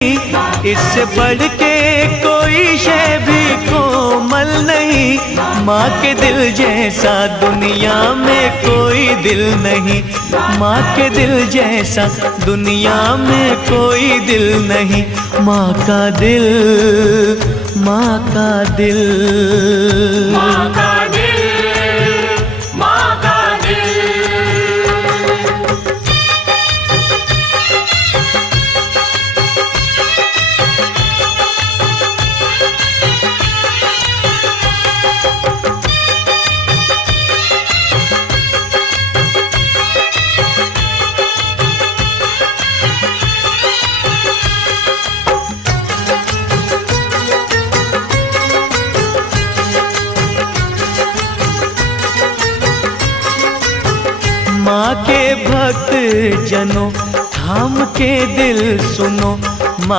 इससे बढ़ के कोई शय भी कोमल नहीं। माँ के दिल जैसा दुनिया में कोई दिल नहीं। माँ के दिल जैसा दुनिया में कोई दिल नहीं। माँ का दिल, माँ का दिल, माँ का दिल, माँ का दिल। माँ के भक्त जनों थाम के दिल सुनो।